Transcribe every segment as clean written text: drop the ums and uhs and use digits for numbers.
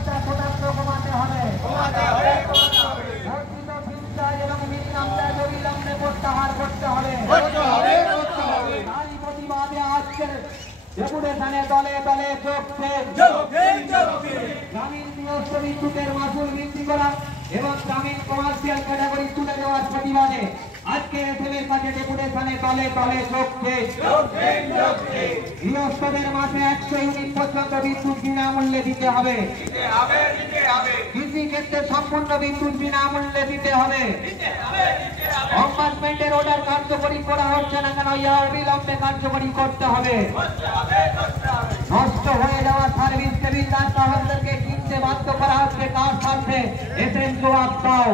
বিপদটা শতাংশ কমাতে হবে। বর্ধিত চিন্তায় এবং নির্লম্বে অবিলম্বে প্রত্যাহার করতে হবে। তারই প্রতিবাদে আজকের ডেপুটেশনে দলে দলে যোগ গ্রামীণ গৃহস্থ বিদ্যুতের মাসুল বৃদ্ধি করা এবং গ্রামীণ কমার্শিয়াল ক্যাটাগরি তুলে দেওয়ার প্রতিবাদে আজকে এসএমের কাছে ডেপুটেশনে দলে দলে যোগ গৃহস্থদের মাসে 100 ইউনিট পর্যন্ত বিদ্যুৎ বিনামূল্যে দিতে হবে। কৃষি ক্ষেত্রে সম্পূর্ণ বিদ্যুৎ বিনামূল্যে দিতে হবে। কম্পার্টমেন্টের অর্ডার কার্যকরী করা হচ্ছে না কেন, ইহা অবিলম্বে কার্যকরী করতে হবে। নষ্ট হয়ে যাওয়া সার্ভিস কেবিলদার গ্রাহকদেরকে কিনতে বাধ্য করা হচ্ছে কার স্বার্থে? এসএম জবাব দাও।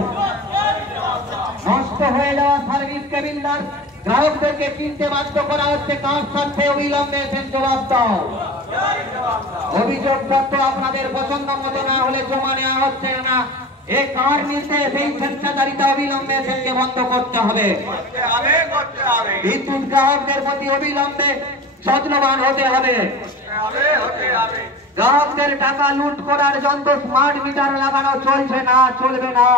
নষ্ট হয়ে যাওয়া সার্ভিস কেবিলদার গ্রাহকদেরকে কিনতে বাধ্য করা হচ্ছে কার স্বার্থে? অবিলম্বে এসএম জবাব দাও। অভিযোগপত্র আপনাদের পছন্দ মতো না হলে জমা নেওয়া হচ্ছে না, এই কার নির্দেশ এই স্বেচ্ছাচারিতা অবিলম্বে এসএমকে বন্ধ করতে হবে। বিদ্যুৎ গ্রাহকদের প্রতি অবিলম্বে যত্নবান হতে হবে। গ্রাহকদের টাকা লুট করার যন্ত্র স্মার্ট মিটার লাগানো চলছে না, চলবে না।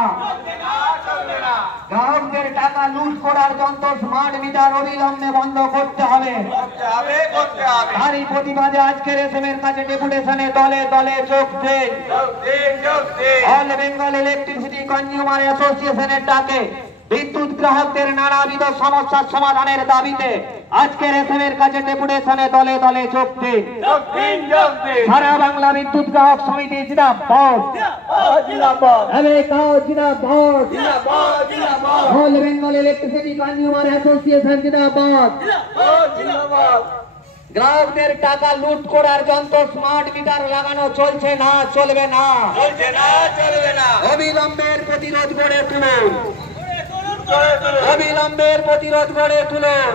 গ্রাহকদের টাকা লুট করার যন্ত্র স্মার্ট মিটার অবিলম্বে বন্ধ করতে হবে। তারই প্রতিবাদে আজকের এসএমের কাছে ডেপুটেশনে দলে দলে যোগ দেন। অল বেঙ্গল ইলেকট্রিসিটি কনজিউমার অ্যাসোসিয়েশনের ডাকে বিদ্যুৎ গ্রাহকদের নানাবিধ সমস্যার সমাধানের দাবিতে আজকের এসএমের কাছে ডেপুটেশনে দলে দলে যোগ দিন। সারা বাংলা বিদ্যুৎ গ্রাহক সমিতি জিন্দাবাদ, all Bengal electricity consumer association জিন্দাবাদ। গ্রাহকদের টাকা লুট করার যন্ত্র স্মার্ট মিটার লাগানো চলছে না, চলবে না। অবিলম্বের প্রতিরোধ গড়ে তুলুন, অবিলম্বের প্রতিরোধ গড়ে তুলুন।